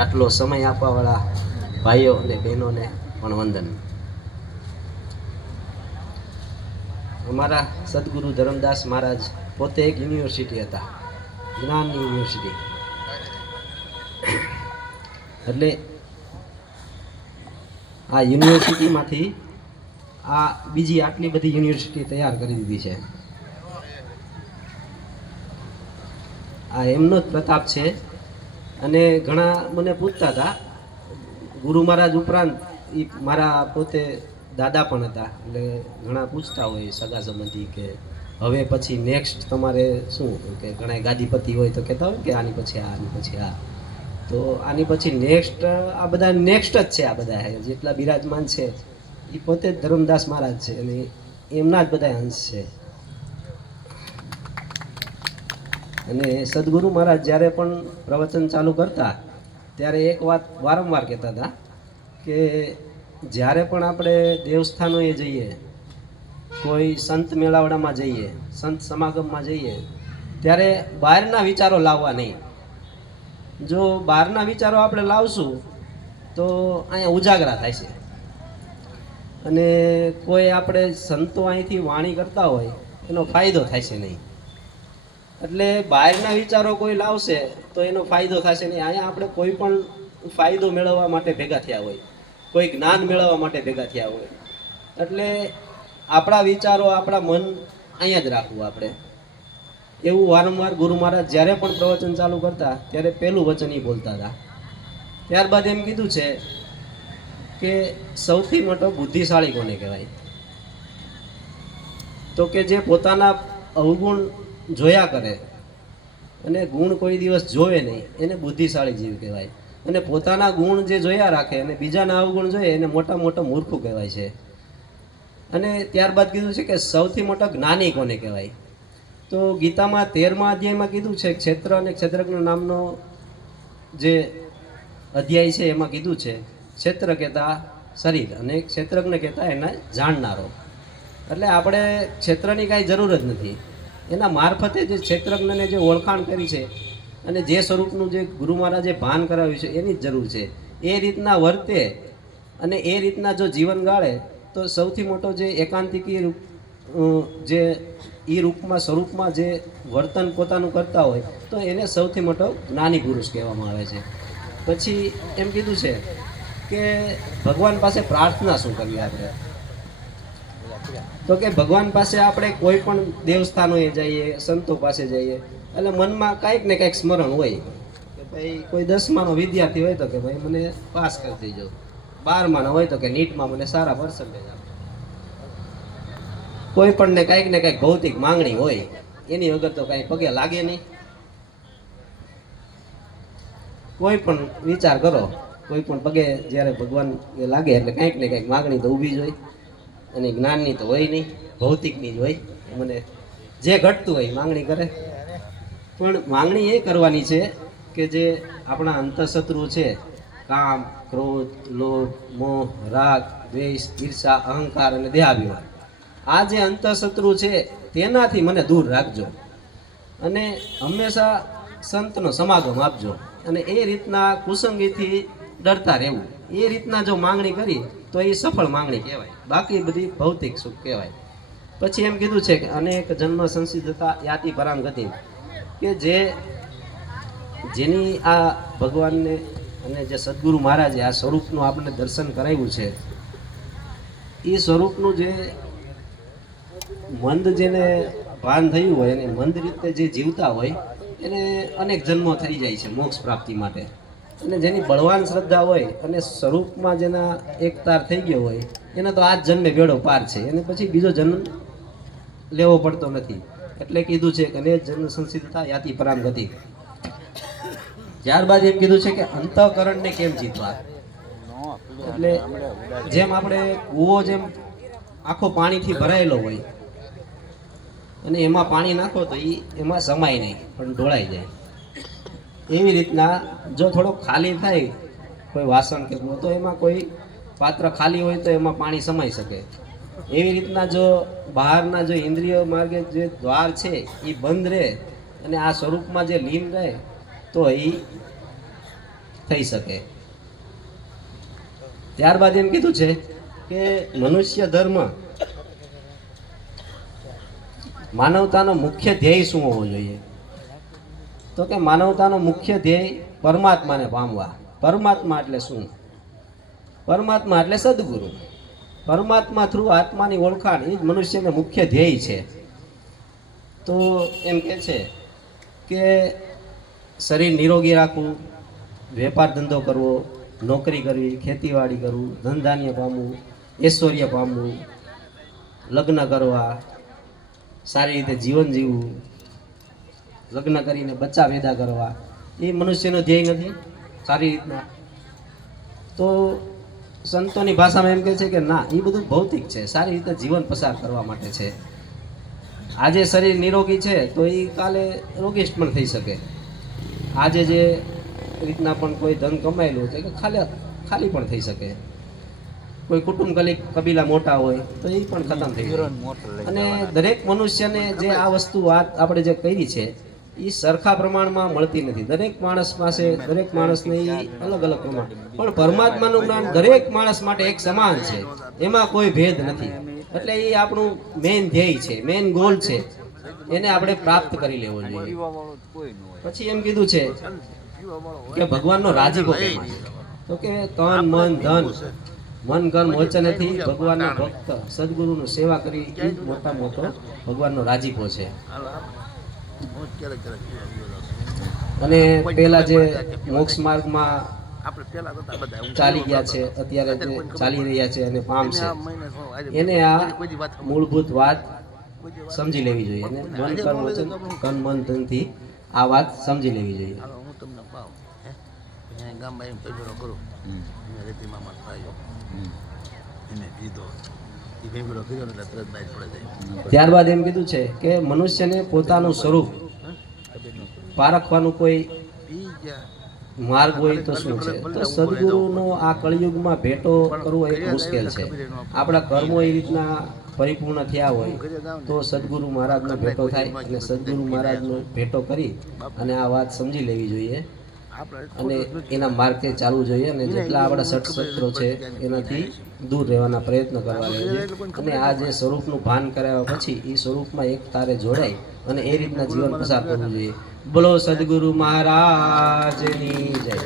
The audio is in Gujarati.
આટલો સમય આપવાવાળા ભાઈઓ અને બહેનોને પણ વંદન. અમારા સદગુરુ ધરમદાસ મહારાજ પોતે એક યુનિવર્સિટી હતા, જ્ઞાનની યુનિવર્સિટી. એટલે આ યુનિવર્સિટીમાંથી આ બીજી આટલી બધી યુનિવર્સિટી તૈયાર કરી દીધી છે. આ એમનો જ પ્રતાપ છે. અને ઘણા મને પૂછતા હતા, ગુરુ મહારાજ ઉપરાંત એ મારા પોતે દાદા પણ હતા, એટલે ઘણા પૂછતા હોય સગા સંબંધી કે હવે પછી નેક્સ્ટ તમારે શું, કે ઘણા ગાદીપતિ હોય તો કહેતા હોય કે આની પછી આ, આની પછી આ. તો આની પછી નેક્સ્ટ આ બધા નેક્સ્ટ જ છે. આ બધા જેટલા બિરાજમાન છે એ પોતે જ ધર્મદાસ મહારાજ છે અને એમના જ બધા અંશ છે. અને સદગુરુ મહારાજ જ્યારે પણ પ્રવચન ચાલુ કરતા ત્યારે એક વાત વારંવાર કહેતા હતા કે જ્યારે પણ આપણે દેવસ્થાનોએ જઈએ, કોઈ સંત મેળાવડામાં જઈએ, સંત સમાગમમાં જઈએ, ત્યારે બહારના વિચારો લાવવા નહીં. જો બહારના વિચારો આપણે લાવશું તો અહીંયા ઉજાગરા થાય છે. અને કોઈ આપણે સંતો અહીંથી વાણી કરતા હોય એનો ફાયદો થાય છે નહીં. એટલે બહારના વિચારો કોઈ લાવશે તો એનો ફાયદો થશે નહીં. અહીંયા આપણે કોઈ પણ ફાયદો મેળવવા માટે ભેગા થયા હોય, કોઈ જ્ઞાન મેળવવા માટે ભેગા થયા હોય, એટલે આપણા વિચારો, આપણા મન અહીંયા જ રાખવું આપણે. એવું વારંવાર ગુરુ મહારાજ જ્યારે પણ પ્રવચન ચાલુ કરતા ત્યારે પહેલું વચન એ બોલતા હતા. ત્યારબાદ એમ કીધું છે કે સૌથી મોટો બુદ્ધિશાળી કોને કહેવાય? તો કે જે પોતાના અવગુણ જોયા કરે અને ગુણ કોઈ દિવસ જોવે નહીં, એને બુદ્ધિશાળી જીવ કહેવાય. અને પોતાના ગુણ જે જોયા રાખે અને બીજાના અવગુણ જોઈએ એને મોટા મોટા મૂર્ખું કહેવાય છે. અને ત્યારબાદ કીધું છે કે સૌથી મોટો જ્ઞાની કોને કહેવાય? તો ગીતામાં 13મા અધ્યાયમાં કીધું છે, ક્ષેત્ર અને ક્ષેત્રજ્ઞ નામનો જે અધ્યાય છે એમાં કીધું છે ક્ષેત્ર કહેતા શરીર અને ક્ષેત્રજ્ઞ કહેતા એના જાણનારો. એટલે આપણે ક્ષેત્રની કાંઈ જરૂર જ નથી. એના મારફતે જે ક્ષેત્રજ્ઞને જે ઓળખાણ કરી છે અને જે સ્વરૂપનું જે ગુરુ મહારાજે ભાન કરાવ્યું છે એની જ જરૂર છે. એ રીતના વર્તે અને એ રીતના જો જીવન ગાળે તો સૌથી મોટો જે એકાંતિકી રૂપ, જે એ રૂપમાં સ્વરૂપમાં જે વર્તન પોતાનું કરતા હોય તો એને સૌથી મોટો જ્ઞાની પુરુષ કહેવામાં આવે છે. પછી એમ કીધું છે કે ભગવાન પાસે પ્રાર્થના શું કરવી આપણે? તો કે ભગવાન પાસે આપણે કોઈ પણ દેવસ્થાનોએ જઈએ, સંતો પાસે જઈએ, એટલે મનમાં કાંઈક ને કાંઈક સ્મરણ હોય કે ભાઈ કોઈ 10માનો વિદ્યાર્થી હોય તો કે ભાઈ મને પાસ કરી દેજો, 12માનો હોય તો કે નીટમાં મને સારા પર્સન્ટેજ આપો. કોઈ પણ ને કાંઈક ભૌતિક માંગણી હોય, એની વગર તો કાંઈ પગે લાગે નહીં. કોઈ પણ વિચાર કરો, કોઈ પણ પગે જ્યારે ભગવાન લાગે એટલે કાંઈક ને કાંઈક માંગણી તો ઊભી જ હોય. અને જ્ઞાનની તો હોય નહીં, ભૌતિકની જ હોય. મને જે ઘટતું હોય માંગણી કરે. પણ માંગણી એ કરવાની છે કે જે આપણા અંતઃશત્રુ છે, કામ, ક્રોધ, લોભ, મોહ, રાગ, દ્વેષ, ઈર્ષા, અહંકાર અને દેહાભિમાન, આ જે અંતઃશત્રુ છે તેનાથી મને દૂર રાખજો અને હંમેશા સંતનો સમાગમ આપજો. અને એ રીતના કુસંગીથી ડરતા રહેવું. એ રીતના જો માંગણી કરી તો એ સફળ માંગણી કહેવાય, બાકી બધી ભૌતિક સુખ કહેવાય. પછી એમ કીધું છે કે અનેક જન્મ સંસિદ્ધતા યાતિ પરામ ગતિ, કે જેની આ ભગવાનને અને જે સદગુરુ મહારાજે આ સ્વરૂપનું આપણને દર્શન કરાવ્યું છે, એ સ્વરૂપનું જે મંદ જેને ભાન થયું હોય અને મંદ રીતે જે જીવતા હોય એને અનેક જન્મો થઈ જાય છે મોક્ષ પ્રાપ્તિ માટે. અને જેની બળવાન શ્રદ્ધા હોય અને સ્વરૂપમાં જેના એકતાર થઈ ગયો હોય એને તો આ જ જન્મે બેડો પાર છે, એને પછી બીજો જન્મ લેવો પડતો નથી. એટલે કીધું છે કે અનેક જન્મ સંસિદ્ધતા યાતિ પરામ ગતિ. ત્યારબાદ એમ કીધું છે કે અંતઃકરણને કેમ જીતવા? એટલે જેમ આપણે કૂવો જેમ આખો પાણીથી ભરાયેલો હોય અને એમાં પાણી નાખો તો એમાં સમાય નહીં પણ ઢોળાઈ જાય. એવી રીતના જો થોડોક ખાલી થાય કોઈ વાસણ કે તો એમાં કોઈ પાત્ર ખાલી હોય તો એમાં પાણી સમાઈ શકે. એવી રીતના જો બહારના જો ઇન્દ્રિય માર્ગે જે દ્વાર છે એ બંધ રહે અને આ સ્વરૂપમાં જે લીન રહે તો એ થઈ શકે. ત્યારબાદ એમ કીધું છે કે મનુષ્ય ધર્મ માનવતાનો મુખ્ય ધ્યેય શું હોવો જોઈએ? તો કે માનવતાનો મુખ્ય ધ્યેય પરમાત્માને પામવા. પરમાત્મા એટલે શું? પરમાત્મા એટલે સદગુરુ. પરમાત્મા થ્રુ આત્માની ઓળખાણ એ જ મનુષ્યને મુખ્ય ધ્યેય છે. તો એમ કે છે કે શરીર નિરોગી રાખવું, વેપાર ધંધો કરવો, નોકરી કરવી, ખેતીવાડી કરવું, ધનધાન્ય પામવું, ઐશ્વર્ય પામવું, લગ્ન કરવા, સારી રીતે જીવન જીવવું, લગ્ન કરીને બચ્ચા પેદા કરવા, એ મનુષ્યનો ધ્યેય નથી સારી રીતના? તો સંતોની ભાષામાં એમ કહે છે કે ના, એ બધું ભૌતિક છે, સારી રીતે જીવન પસાર કરવા માટે છે. આજે શરીર નિરોગી છે તો એ કાલે રોગિષ્ટ પણ થઈ શકે. આજે જે રીતના પણ કોઈ ધન કમાયેલું છે કે ખાલી પણ થઈ શકે. કોઈ કુટુંબ કબીલા મોટા હોય તો એ પણ ખતમ થઈ જાય. અને દરેક મનુષ્યને જે આ વસ્તુ વાત આપણે જે કરી છે એ સરખા પ્રમાણમાં મળતી નથી. દરેક માણસ પાસે, દરેક માણસને એ અલગ અલગ પ્રમાણ, પણ પરમાત્માનું જ્ઞાન દરેક માણસ માટે એક સમાન છે, એમાં કોઈ ભેદ નથી. એટલે એ આપણું મેઇન ધ્યેય છે, મેઇન ગોલ છે, એને આપણે પ્રાપ્ત કરી લેવો જોઈએ. પછી એમ કીધું છે કે ભગવાનનો રાજીપો કેમાં? તો કે તન મન ધન, મન કર્મ વચનેથી ભગવાનનો ભક્ત સદગુરુનું સેવા કરી એ જ મોટા મોટો ભગવાનનો રાજીપો છે. અને પેલા જે મોક્ષ માર્ગમાં ચાલી ગયા છે, અત્યારે જે ચાલી રહ્યા છે અને પામશે, એને આ મૂળભૂત વાત સમજી લેવી જોઈએ. અને મન કર્મ વચન તન મન ધનથી આ વાત સમજી લેવી જોઈએ. ત્યારબાદ એમ કીધું છે કે મનુષ્યને પોતાનું સ્વરૂપ પારખવાનું કોઈ માર્ગ હોય તો શું છે? તો સદગુરુનો આ કળિયુગમાં ભેટો કરવો એક મુશ્કેલ છે. આપણા કર્મો એ રીતના પરિપૂર્ણ થયા હોય તો સદગુરુ મહારાજનો ભેટો થાય, અને સદગુરુ મહારાજનો ભેટો કરી અને આ વાત સમજી લેવી જોઈએ અને એના માર્ગે ચાલવું જોઈએ. અને જેટલા આપણા સત્સત્રો છે એનાથી દૂર રહેવાના પ્રયત્ન કરવા જોઈએ. અને આ જે સ્વરૂપનું ભાન કરાવ્યા પછી એ સ્વરૂપમાં એક તારે જોડાય અને એ રીતના જીવન પસાર કરવું જોઈએ. બોલો સદગુરુ મહારાજની જય.